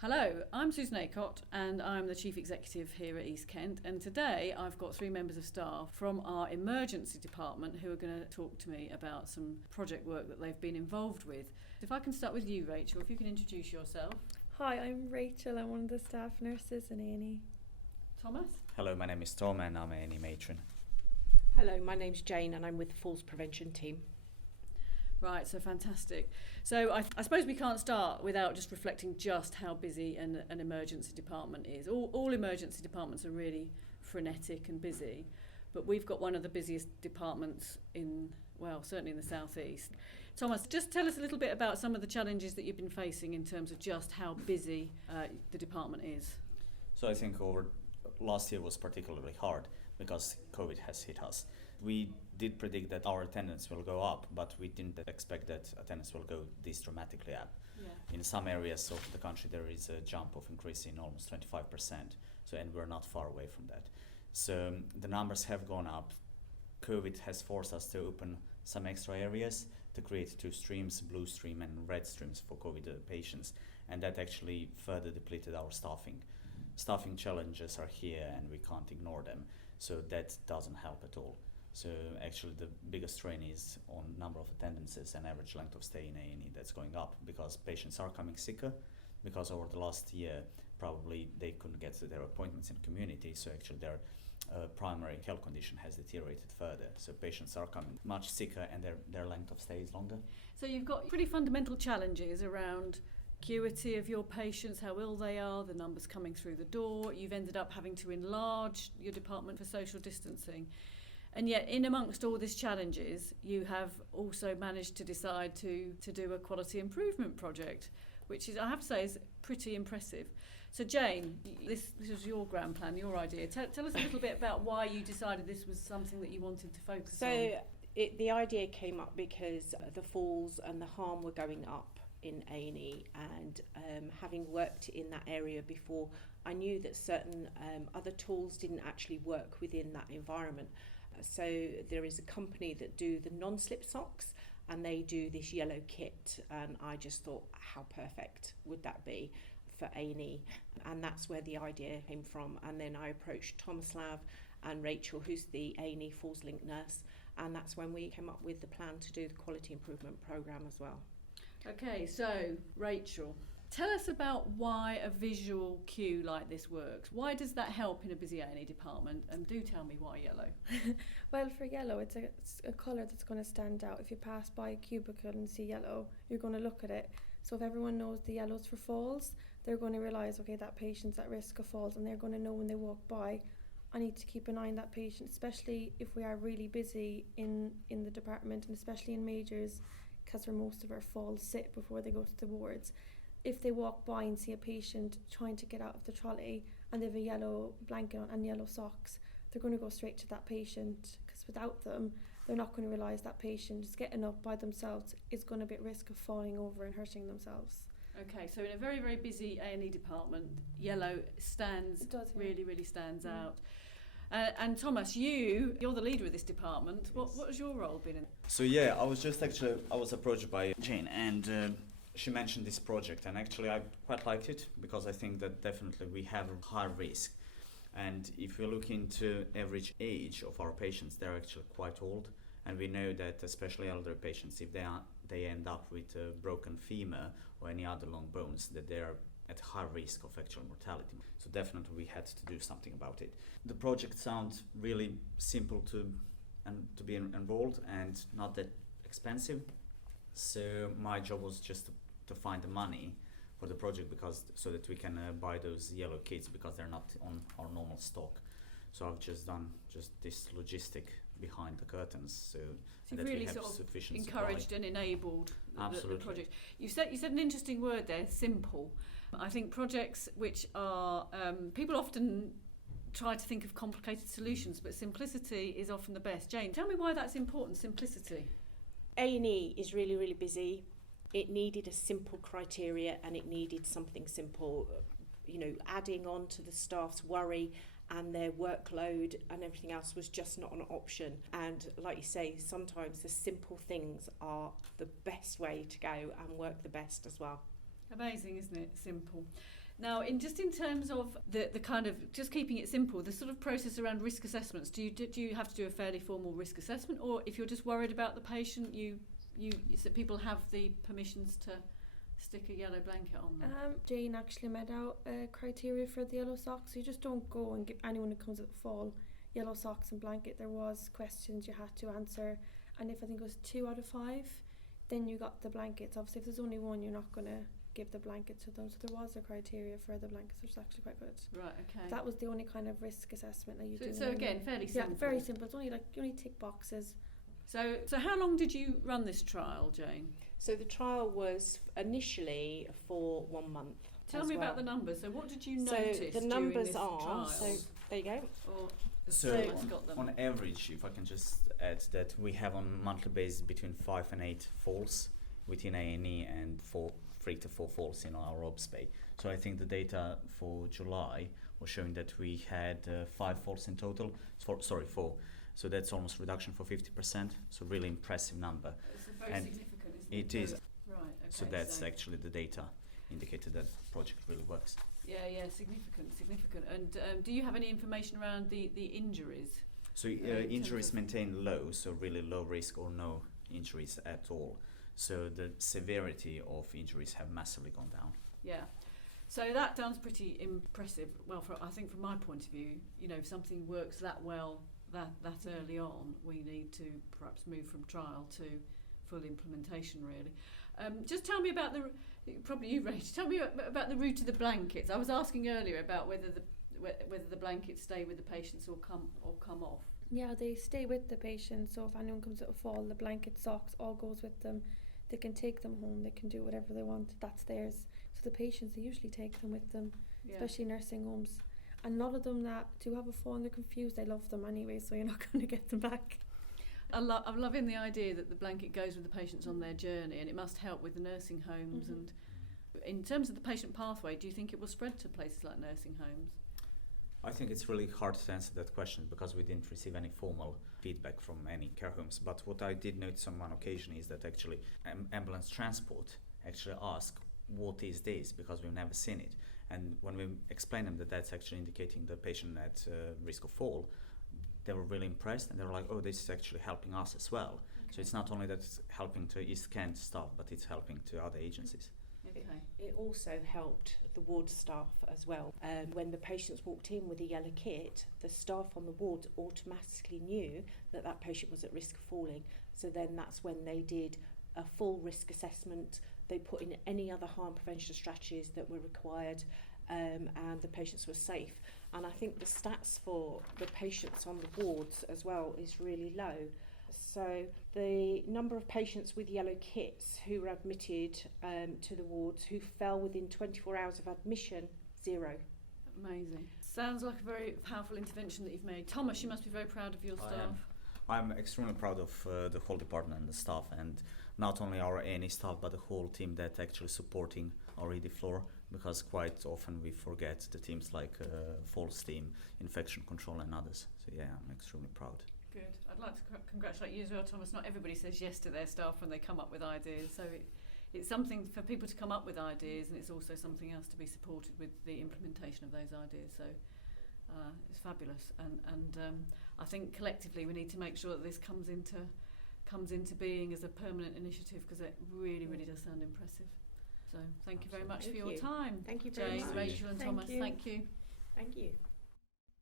Hello, I'm Susan Acott and I'm the Chief Executive here at East Kent, and today I've got 3 members of staff from our emergency department who are going to talk to me about some project work that they've been involved with. If I can start with you, Rachel, if you can introduce yourself. Hi, I'm Rachel. I'm one of the staff nurses in A&E. Thomas? Hello, my name is Tom and I'm A&E matron. Hello, my name's Jayne and I'm with the Falls Prevention team. Right, so fantastic. So I suppose we can't start without just reflecting just how busy an emergency department is. All emergency departments are really frenetic and busy, but we've got one of the busiest departments certainly in the southeast. Thomas, just tell us a little bit about some of the challenges that you've been facing in terms of just how busy the department is. So I think over last year was particularly hard because COVID has hit us. We did predict that our attendance will go up, but we didn't expect that attendance will go this dramatically up. Yeah. In some areas of the country there is a jump of increase in almost 25%, and we're not far away from that. So the numbers have gone up. COVID has forced us to open some extra areas to create 2 streams, blue stream and red streams for COVID patients, and that actually further depleted our staffing. Staffing challenges are here and we can't ignore them, so that doesn't help at all. So actually the biggest strain is on number of attendances and average length of stay in A&E that's going up because patients are coming sicker, because over the last year probably they couldn't get to their appointments in community, so actually their primary health condition has deteriorated further. So patients are coming much sicker and their length of stay is longer. So you've got pretty fundamental challenges around acuity of your patients, how ill they are, the numbers coming through the door. You've ended up having to enlarge your department for social distancing. And yet, in amongst all these challenges, you have also managed to decide to do a quality improvement project, which is, I have to say, is pretty impressive. So Jayne, this was your grand plan, your idea. Tell us a little bit about why you decided this was something that you wanted to focus on. The idea came up because the falls and the harm were going up in A&E, and having worked in that area before, I knew that certain other tools didn't actually work within that environment. So there is a company that do the non-slip socks and they do this yellow kit, and I just thought how perfect would that be for A&E, and that's where the idea came from. And then I approached Tomislav and Rachel, who's the A&E Falls Link nurse, and that's when we came up with the plan to do the quality improvement programme as well. Okay, so Rachel, tell us about why a visual cue like this works. Why does that help in a busy A&E department? And do tell me why yellow. Well, for yellow, it's a colour that's going to stand out. If you pass by a cubicle and see yellow, you're going to look at it. So if everyone knows the yellow's for falls, they're going to realise, okay, that patient's at risk of falls, and they're going to know when they walk by, I need to keep an eye on that patient, especially if we are really busy in the department, and especially in majors, because where most of our falls sit before they go to the wards. If they walk by and see a patient trying to get out of the trolley and they have a yellow blanket on and yellow socks, they're going to go straight to that patient, because without them, they're not going to realise that patient just getting up by themselves is going to be at risk of falling over and hurting themselves. Okay, so in a very, very busy A&E department, yellow really stands out. And Thomas, you're the leader of this department. What has your role been in? So yeah, I was approached by Jayne, and she mentioned this project, and actually I quite liked it because I think that definitely we have a high risk. And if we look into average age of our patients, they're actually quite old, and we know that especially elder patients, if they end up with a broken femur or any other long bones, that they're at high risk of actual mortality. So definitely we had to do something about it. The project sounds really simple to be enrolled and not that expensive. So my job was just to find the money for the project, so that we can buy those yellow kits, because they're not on our normal stock. So I've just done this logistic behind the curtains, so you've that really we have sort of sufficient encouraged supply. and enabled the Absolutely. project. You said an interesting word there, simple. I think projects which are people often try to think of complicated solutions, but simplicity is often the best. Jayne, tell me why that's important, simplicity. A&E is really, really busy. It needed a simple criteria and it needed something simple. Adding on to the staff's worry and their workload and everything else was just not an option. And like you say, sometimes the simple things are the best way to go and work the best as well. Amazing, isn't it? Simple. Now, in terms of the kind of, just keeping it simple, the sort of process around risk assessments, do you have to do a fairly formal risk assessment, or if you're just worried about the patient, so people have the permissions to stick a yellow blanket on them? Jayne actually made out criteria for the yellow socks. You just don't go and give anyone who comes at the fall yellow socks and blanket. There was questions you had to answer, and if I think it was 2 out of 5, then you got the blankets. Obviously, if there's only one, you're not going to give the blanket to them. So there was a criteria for the blankets, which is actually quite good. Right, okay. That was the only kind of risk assessment that you do. So again, fairly simple. Yeah, very simple. It's only you only tick boxes. So how long did you run this trial, Jayne? So the trial was initially for 1 month. Tell me about the numbers. So what did you So notice the during numbers this are, trial? so there you go. Or So let's got them. on average, if I can just add that we have on a monthly basis between 5 and 8 falls within A&E and 3 to 4 falls in our OBS bay. So I think the data for July was showing that we had 5 falls in total. 4. So that's almost reduction for 50%. So really impressive number. It's very and significant, isn't it it? is. Right, okay. So that's actually the data indicated that the project really works. Yeah, significant. And do you have any information around the injuries? So in terms injuries of- maintained low, so really low risk or no injuries at all. So the severity of injuries have massively gone down. Yeah. So that sounds pretty impressive. Well, I think from my point of view, if something works that well that early on, we need to perhaps move from trial to full implementation, really. Just tell me about probably you, Rach, tell me about the route of the blankets. I was asking earlier about whether the blankets stay with the patients or come off. Yeah, they stay with the patient. So if anyone comes at a fall, the blanket, socks, all goes with them. They can take them home. They can do whatever they want. That's theirs. So the patients, they usually take them with them, especially nursing homes. And a lot of them that do have a fall and they're confused, they love them anyway, so you're not going to get them back. I'm loving the idea that the blanket goes with the patients on their journey, and it must help with the nursing homes. Mm-hmm. And in terms of the patient pathway, do you think it will spread to places like nursing homes? I think it's really hard to answer that question because we didn't receive any formal feedback from any care homes. But what I did notice on one occasion is that actually ambulance transport actually asked, what is this? Because we've never seen it. And when we explained them that that's actually indicating the patient at risk of fall, they were really impressed and they were like, oh, this is actually helping us as well. Okay. So it's not only that it's helping to East Kent staff, but it's helping to other agencies. Okay. It also helped the ward staff as well. When the patients walked in with a yellow kit, the staff on the ward automatically knew that patient was at risk of falling. So then that's when they did a full risk assessment. They put in any other harm prevention strategies that were required, and the patients were safe. And I think the stats for the patients on the wards as well is really low. So the number of patients with yellow kits who were admitted to the wards who fell within 24 hours of admission, 0. Amazing. Sounds like a very powerful intervention that you've made. Thomas, you must be very proud of your staff. I'm extremely proud of the whole department and the staff, and not only our A&E staff but the whole team that actually supporting our ED floor, because quite often we forget the teams like falls team, infection control and others. So yeah, I'm extremely proud. Good. I'd like to congratulate you as well, Thomas. Not everybody says yes to their staff when they come up with ideas, so it's something for people to come up with ideas, and it's also something else to be supported with the implementation of those ideas. So it's fabulous, and I think collectively we need to make sure that this comes into being as a permanent initiative, because it really does sound impressive. So thank you very much for your time. Thank you very Jayne, much. Rachel and Thank Thomas. you. Thank you. Thank you.